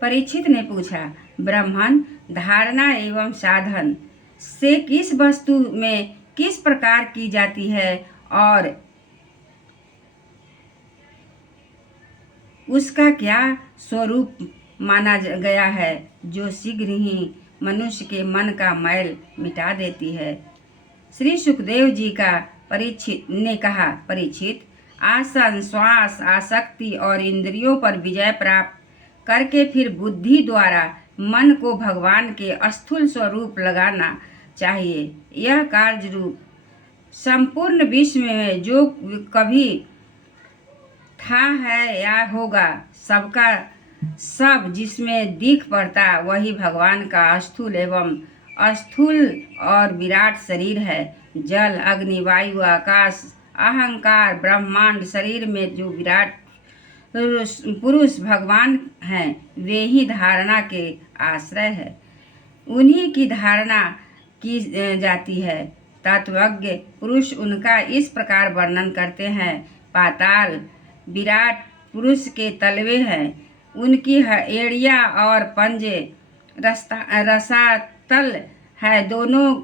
परीक्षित ने पूछा, ब्राह्मण धारणा एवं साधन से किस वस्तु में किस प्रकार की जाती है और उसका क्या स्वरूप माना गया है, जो शीघ्र ही मनुष्य के मन का मैल मिटा देती है। श्री सुखदेव जी का परीक्षित ने कहा, परीक्षित, आसन, श्वास, आसक्ति और इंद्रियों पर विजय प्राप्त करके फिर बुद्धि द्वारा मन को भगवान के स्थूल स्वरूप लगाना चाहिए। यह कार्य रूप संपूर्ण विश्व में जो कभी था है या होगा, सबका सब जिसमें दिख पड़ता वही भगवान का स्थूल एवं स्थूल और विराट शरीर है। जल, अग्नि, वायु, आकाश, अहंकार, ब्रह्मांड शरीर में जो विराट पुरुष भगवान हैं, वे ही धारणा के आश्रय है। उन्हीं की धारणा की जाती है। तत्वज्ञ पुरुष उनका इस प्रकार वर्णन करते हैं, पाताल विराट पुरुष के तलवे हैं, उनकी एड़ियाँ और पंजे रसातल है। दोनों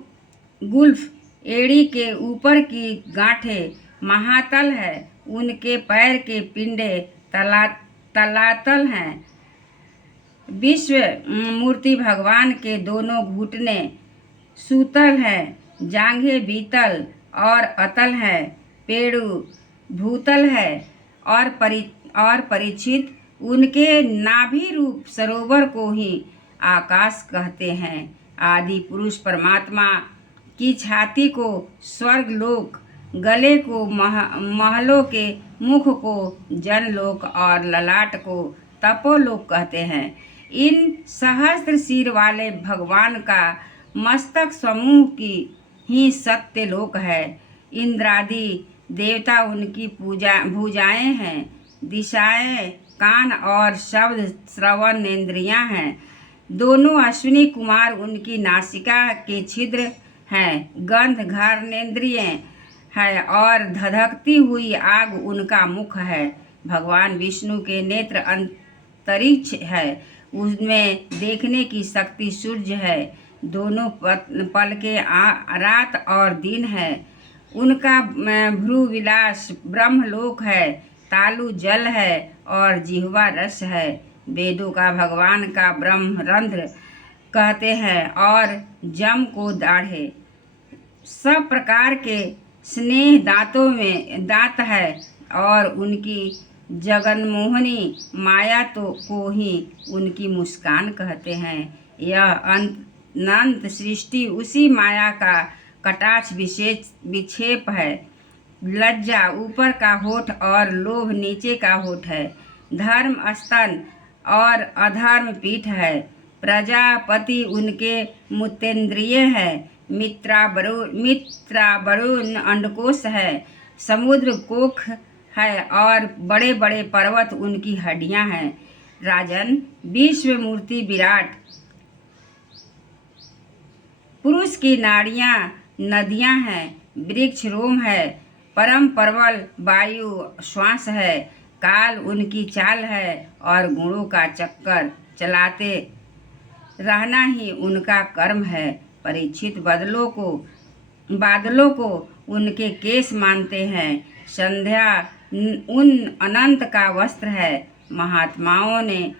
गुल्फ एड़ी के ऊपर की गांठें महातल है, उनके पैर के पिंडे तलातल हैं। विश्व मूर्ति भगवान के दोनों घुटने सूतल हैं, जांघें बीतल और अतल है, पेड़ू भूतल है और परीक्षित, उनके नाभि रूप सरोवर को ही आकाश कहते हैं। आदि पुरुष परमात्मा की छाती को स्वर्ग लोक, गले को महलों के मुख को जनलोक और ललाट को तपोलोक कहते हैं। इन सहस्त्र सिर वाले भगवान का मस्तक समूह की ही सत्यलोक है। इंद्रादि देवता उनकी भुजाएं हैं, दिशाएं कान और शब्द श्रवण इंद्रियां हैं। दोनों अश्विनी कुमार उनकी नासिका के छिद्र हैं, गंध घ्राणेंद्रिय है और धधकती हुई आग उनका मुख है। भगवान विष्णु के नेत्र अंतरिक्ष है, उनमें देखने की शक्ति सूर्य है। दोनों पलके रात और दिन है। उनका भ्रू विलास ब्रह्मलोक है, तालु जल है और जिह्वा रस है। वेदों का भगवान का ब्रह्मरंध्र कहते हैं और जम को दाढ़े। सब प्रकार के स्नेह दांतों में दांत है और उनकी जगन्मोहनी माया को ही उनकी मुस्कान कहते हैं। यह अनंत सृष्टि उसी माया का कटाक्ष विक्षेप है। लज्जा ऊपर का होठ और लोभ नीचे का होठ है। धर्म स्तन और अधर्म पीठ है। प्रजापति उनके मूत्रेंद्रिय है। मित्रा वरुण अंडकोश है। समुद्र कोख है और बड़े बड़े पर्वत उनकी हड्डियां हैं। राजन, विश्व मूर्ति विराट पुरुष की नाड़ियां नदियां हैं, वृक्ष रोम है, परम प्रबल वायु श्वास है, काल उनकी चाल है और गुणों का चक्कर चलाते रहना ही उनका कर्म है। परीक्षित, बादलों को उनके केस मानते हैं। संध्या उन अनंत का वस्त्र है। महात्माओं ने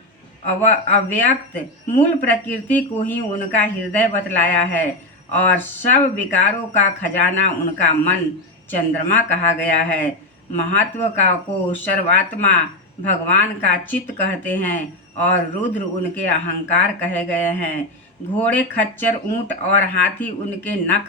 अव्यक्त मूल प्रकृति को ही उनका हृदय बतलाया है और सब विकारों का खजाना उनका मन चंद्रमा कहा गया है। महत्व को सर्वात्मा भगवान का चित्त कहते हैं और रुद्र उनके अहंकार कहे गए हैं। घोड़े, खच्चर, ऊंट और हाथी उनके नख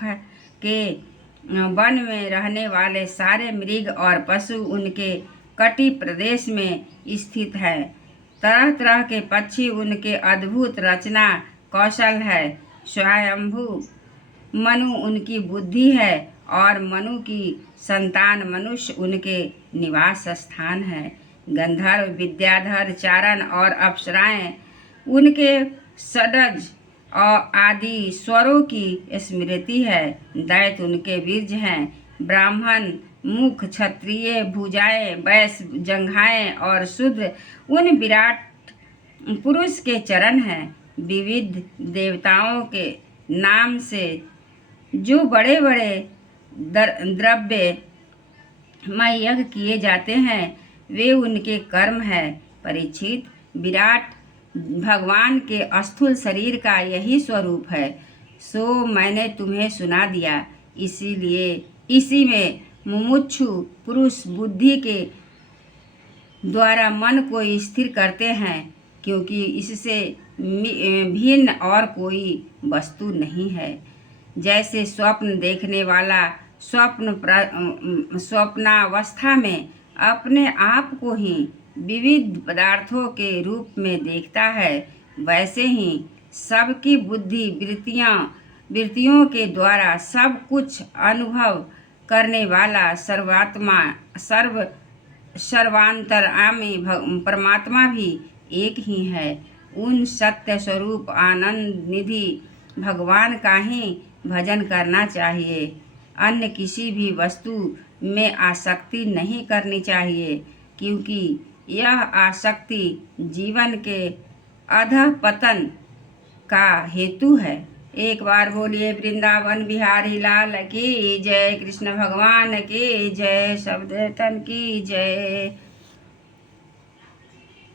के वन में रहने वाले सारे मृग और पशु उनके कटी प्रदेश में स्थित है। तरह तरह के पक्षी उनके अद्भुत रचना कौशल है। स्वयंभू मनु उनकी बुद्धि है और मनु की संतान मनुष्य उनके निवास स्थान है। गंधर्व, विद्याधर, चारण और अप्सराएं उनके षड्ज और आदि स्वरों की स्मृति है। दैत्य उनके बीज हैं। ब्राह्मण मुख, क्षत्रिय भुजाएं, वैश्य जंघाएं और शूद्र उन विराट पुरुष के चरण हैं, विविध देवताओं के नाम से जो बड़े बड़े द्रव्य में यज्ञ किए जाते हैं वे उनके कर्म है। परीक्षित, विराट भगवान के स्थूल शरीर का यही स्वरूप है, सो मैंने तुम्हें सुना दिया। इसीलिए इसी में मुमुक्षु पुरुष बुद्धि के द्वारा मन को स्थिर करते हैं, क्योंकि इससे भिन्न और कोई वस्तु नहीं है। जैसे स्वप्न देखने वाला स्वप्नावस्था में अपने आप को ही विविध पदार्थों के रूप में देखता है, वैसे ही सबकी बुद्धि वृत्तियों के द्वारा सब कुछ अनुभव करने वाला सर्वांतर्यामी परमात्मा भी एक ही है। उन सत्य स्वरूप आनंद निधि भगवान का ही भजन करना चाहिए। अन्य किसी भी वस्तु में आसक्ति नहीं करनी चाहिए, क्योंकि यह आसक्ति जीवन के अधःपतन का हेतु है। एक बार बोलिए वृंदावन बिहारी लाल की जय, कृष्ण भगवान की जय, सब देवतन की जय।